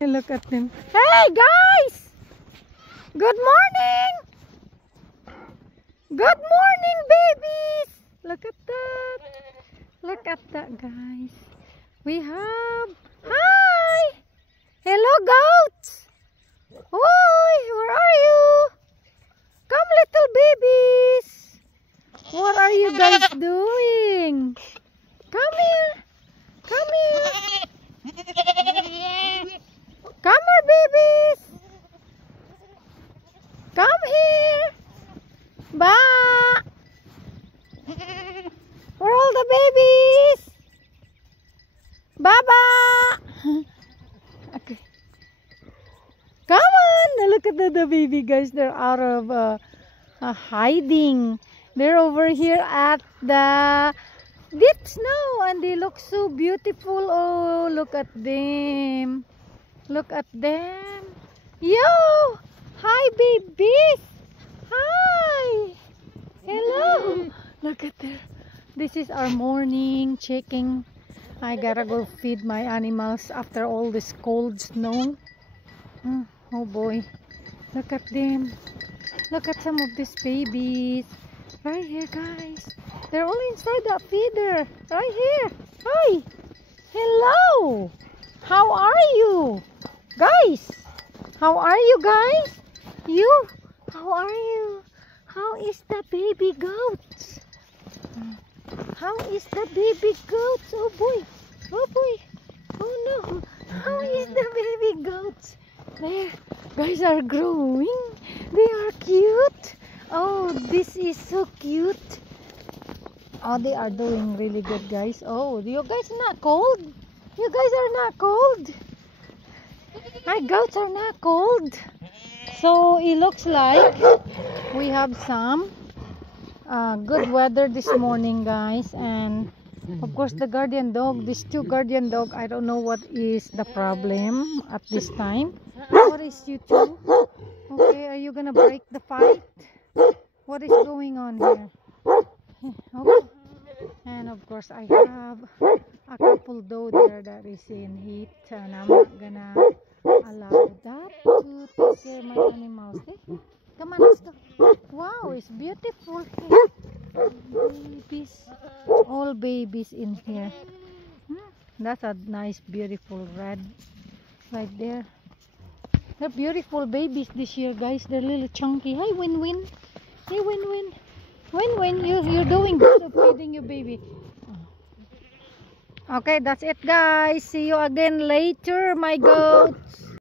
Look at them. Hey guys! Good morning! Good morning, babies! Look at that. Look at that, guys. We have... Hi! Hello, goats! Oi, where are you? Come, little babies! What are you guys doing? Come here! Come here! Come here, babies! Come here! Ba! Where are all the babies? Baba! Okay. Come on! Look at the baby guys. They're out of hiding. They're over here at the deep snow and they look so beautiful. Oh, look at them. Look at them. Yo! Hi, babies! Hi! Hello! Look at there. This is our morning checking. I gotta go feed my animals after all this cold snow. Oh boy. Look at them. Look at some of these babies. Right here, guys. They're all inside that feeder. Right here. Hi! Hello! How are you? Guys! How are you guys? You? How are you? How is the baby goats? How is the baby goats? Oh boy! Oh boy! Oh no! How is the baby goats? There! Guys are growing. They are cute. Oh, this is so cute. Oh, they are doing really good, guys. Oh, you guys are not cold? You guys are not cold? My goats are not cold. So it looks like we have some good weather this morning, guys. And of course the guardian dog, these two guardian dog, I don't know what is the problem at this time. What is you two? Okay, are you gonna break the fight? What is going on here? Okay. And of course I have a couple doe there that is in heat, and I'm not gonna allow that to take care of my animals. Okay? Come on, let's go. Wow, it's beautiful here. Babies, all babies in here. That's a nice beautiful red right there. They're beautiful babies this year, guys. They're little chunky. Hi, Win-Win. Hey, Win-Win. Win-Win, you're doing good of feeding your baby. Okay, that's it, guys. See you again later, my goats.